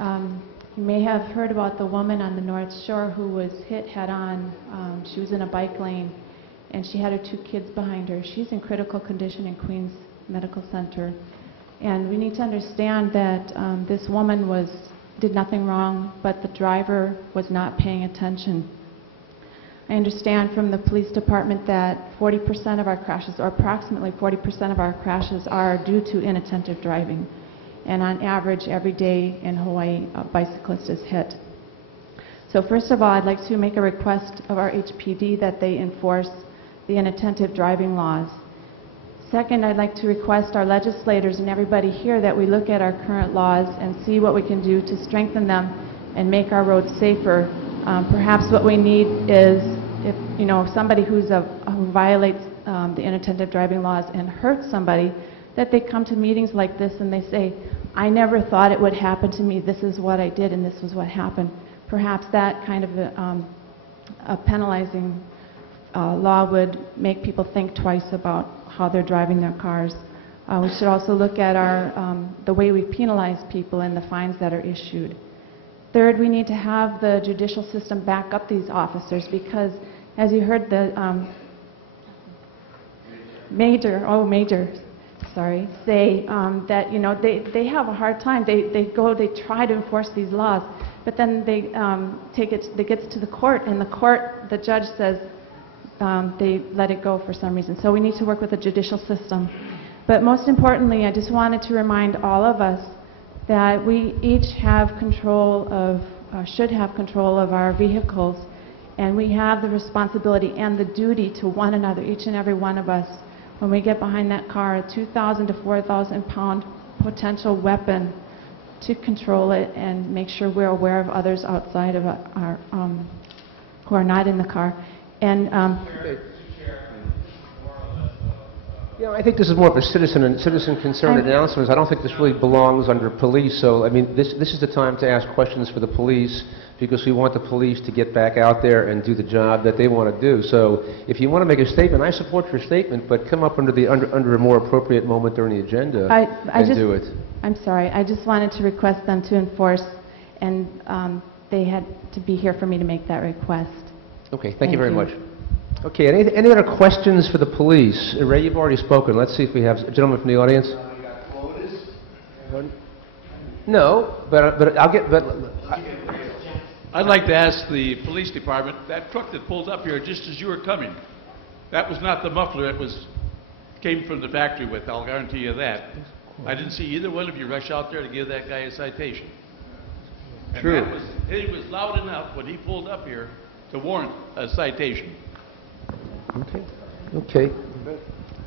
You may have heard about the woman on the North Shore who was hit head-on. She was in a bike lane, and she had her 2 kids behind her. She's in critical condition in Queens Medical Center. And we need to understand that this woman did nothing wrong, but the driver was not paying attention. I understand from the police department that 40% of our crashes, or approximately 40% of our crashes, are due to inattentive driving. And on average, every day in Hawaii, a bicyclist is hit. So first of all, I'd like to make a request of our HPD that they enforce the inattentive driving laws. Second, I'd like to request our legislators and everybody here that we look at our current laws and see what we can do to strengthen them and make our roads safer. Perhaps what we need is, if somebody who violates the inattentive driving laws and hurts somebody, that they come to meetings like this and they say, I never thought it would happen to me, this is what I did and this was what happened. Perhaps that kind of a penalizing law would make people think twice about how they're driving their cars. We should also look at the way we penalize people and the fines that are issued. Third, we need to have the judicial system back up these officers because, as you heard the Major say that they have a hard time. They try to enforce these laws, but then they gets to the court, and the judge says they let it go for some reason. So we need to work with the judicial system. But most importantly, I just wanted to remind all of us that we each have control of, should have control of our vehicles, and we have the responsibility and the duty to one another, each and every one of us. When we get behind that car, a 2,000 to 4,000 pound potential weapon, to control it and make sure we're aware of others outside of our, who are not in the car. And I think this is more of a citizen concern announcement. I don't think this really belongs under police. So, I mean, this is the time to ask questions for the police because we want the police to get back out there and do the job that they want to do. So, if you want to make a statement, I support your statement, but come up under a more appropriate moment during the agenda and do it. I'm sorry. I just wanted to request them to enforce, and they had to be here for me to make that request. Okay. Thank you very much. Okay, any other questions for the police? Ray, you've already spoken. Let's see if we have a gentleman from the audience. No, but I'll get. I'd like to ask the police department, that truck that pulled up here just as you were coming, that was not the muffler. It came from the factory with. I'll guarantee you that. I didn't see either one of you rush out there to give that guy a citation. And True. It was loud enough when he pulled up here to warrant a citation. Okay.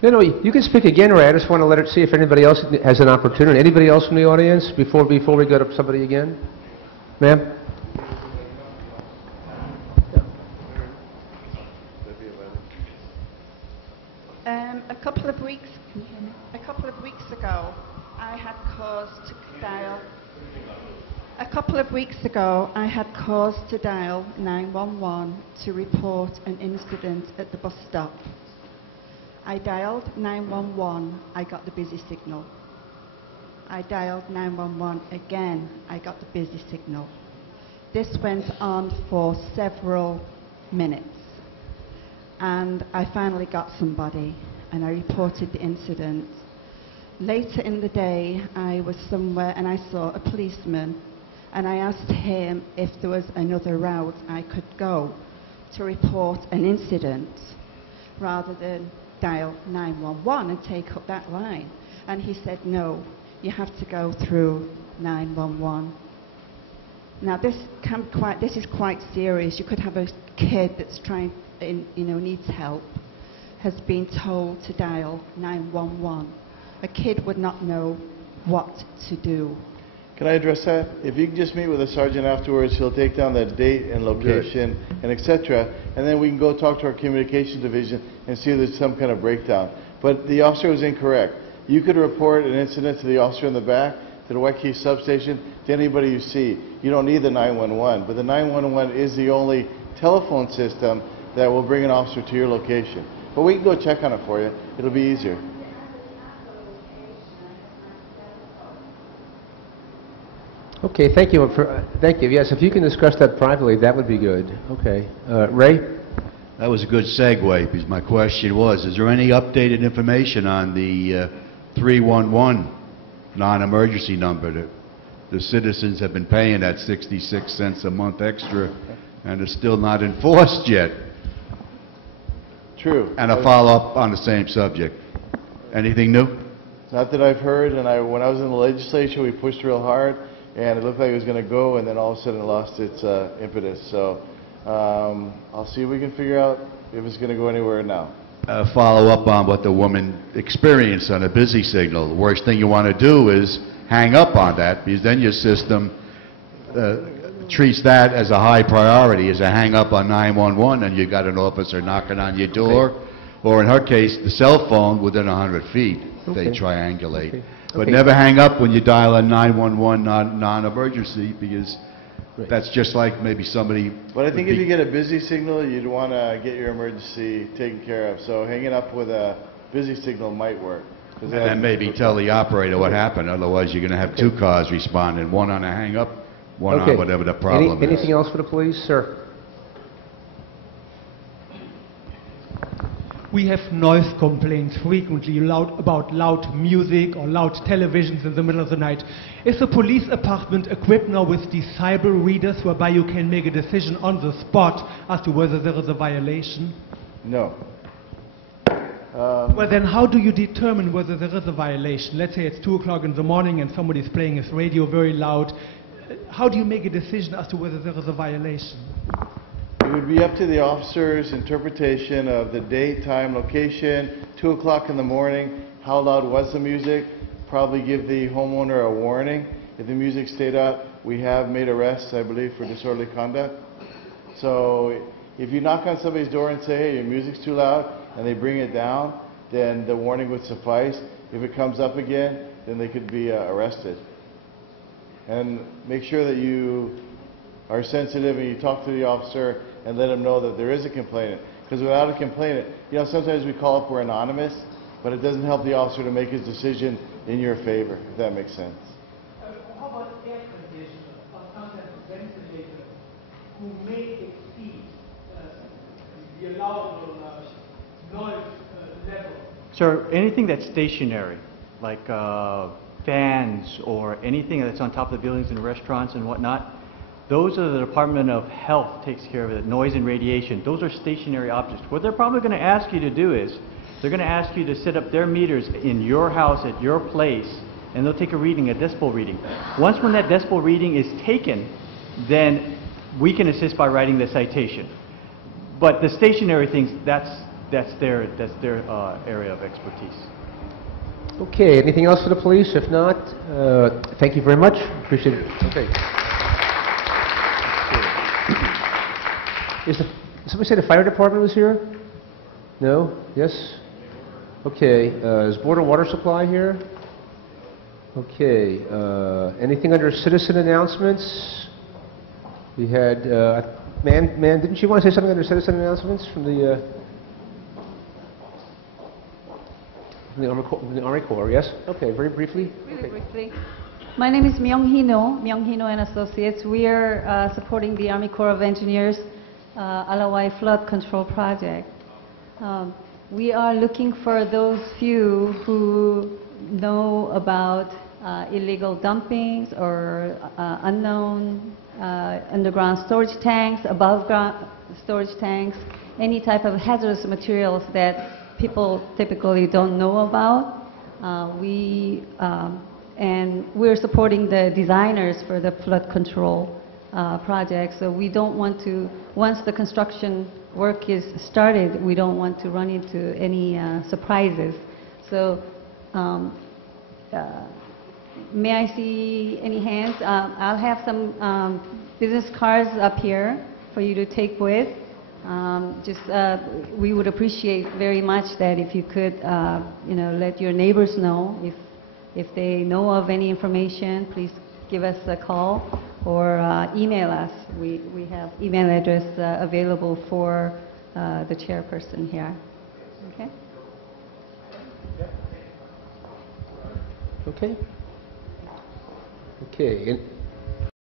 No, you can speak again, Ray. I just want to see if anybody else has an opportunity. Anybody else from the audience before we go to somebody again? Ma'am? A couple of weeks ago, I had cause to dial. A couple of weeks ago, I had cause to dial 911 to report an incident at the bus stop. I dialed 911, I got the busy signal. I dialed 911 again, I got the busy signal. This went on for several minutes. And I finally got somebody, and I reported the incident. Later in the day, I was somewhere and I saw a policeman, and I asked him if there was another route I could go to report an incident rather than dial 911 and take up that line. And he said, no, you have to go through 911. Now this is quite serious. You could have a kid that's needs help, has been told to dial 911. A kid would not know what to do. Can I address that? If you can just meet with the sergeant afterwards, he'll take down that date and location and etc. And then we can go talk to our communications division and see if there's some kind of breakdown. But the officer was incorrect. You could report an incident to the officer in the back, to the Waikiki substation, to anybody you see. You don't need the 911, but the 911 is the only telephone system that will bring an officer to your location. But we can go check on it for you. It'll be easier. Okay, thank you. Thank you. Yes, if you can discuss that privately, that would be good. Okay. Ray? That was a good segue, because my question was, is there any updated information on the 311 non-emergency number that the citizens have been paying that 66 cents a month extra, and it's still not enforced yet? True. And a follow-up on the same subject. Anything new? Not that I've heard, and when I was in the legislature, we pushed real hard, and it looked like it was going to go, and then all of a sudden it lost its impetus. So I'll see if we can figure out if it's going to go anywhere now. Follow up on what the woman experienced on a busy signal. The worst thing you want to do is hang up on that, because then your system treats that as a high priority, as a hang up on 911, and you got an officer knocking on your door, or in her case, the cell phone within 100 feet. They triangulate. But never hang up when you dial a 911 non-emergency, because that's just like maybe somebody... But I think if you get a busy signal, you'd want to get your emergency taken care of. So hanging up with a busy signal might work. And then maybe tell the operator what happened. Otherwise, you're going to have two cars responding, one on a hang-up, one on whatever the problem is. Anything else for the police, sir? We have noise complaints frequently about loud music or loud televisions in the middle of the night. Is the police department equipped now with decibel readers whereby you can make a decision on the spot as to whether there is a violation? No. Well, then how do you determine whether there is a violation? Let's say it's 2 o'clock in the morning and somebody's playing his radio very loud. How do you make a decision as to whether there is a violation? It would be up to the officer's interpretation of the date, time, location, 2 o'clock in the morning, how loud was the music, probably give the homeowner a warning. If the music stayed up, we have made arrests, I believe, for disorderly conduct. So if you knock on somebody's door and say, hey, your music's too loud, and they bring it down, then the warning would suffice. If it comes up again, then they could be arrested. And make sure that you are sensitive and you talk to the officer and let them know that there is a complainant. Because without a complainant, you know, sometimes we call up, we're anonymous, but it doesn't help the officer to make his decision in your favor, if that makes sense. How about air conditioners or sometimes ventilators who may exceed the allowable noise level? Sir, anything that's stationary, like fans or anything that's on top of the buildings and restaurants and whatnot, those are the Department of Health takes care of it, noise and radiation. Those are stationary objects. What they're probably going to ask you to do is, they're going to ask you to set up their meters in your house at your place, and they'll take a reading, a decibel reading. Once when that decibel reading is taken, then we can assist by writing the citation. But the stationary things, that's their area of expertise. Okay, anything else for the police? If not, thank you very much. Appreciate it. Okay. Did somebody say the fire department was here? No? Yes? Okay. Is Board of Water Supply here? Okay. Anything under citizen announcements? We had, man, didn't you want to say something under citizen announcements from the Army Corps? Yes? Okay, very briefly. Really briefly. My name is Myung-hee No and Associates. We are supporting the Army Corps of Engineers Alawai Flood Control Project. We are looking for those few who know about illegal dumpings or unknown underground storage tanks, above ground storage tanks, any type of hazardous materials that people typically don't know about. And we're supporting the designers for the flood control project. So we don't want to, once the construction work is started, we don't want to run into any surprises. So may I see any hands? I'll have some business cards up here for you to take with. We would appreciate very much that if you could, let your neighbors know if they know of any information. Please give us a call or email us. We have email address available for the chairperson here. Okay. Okay. Okay.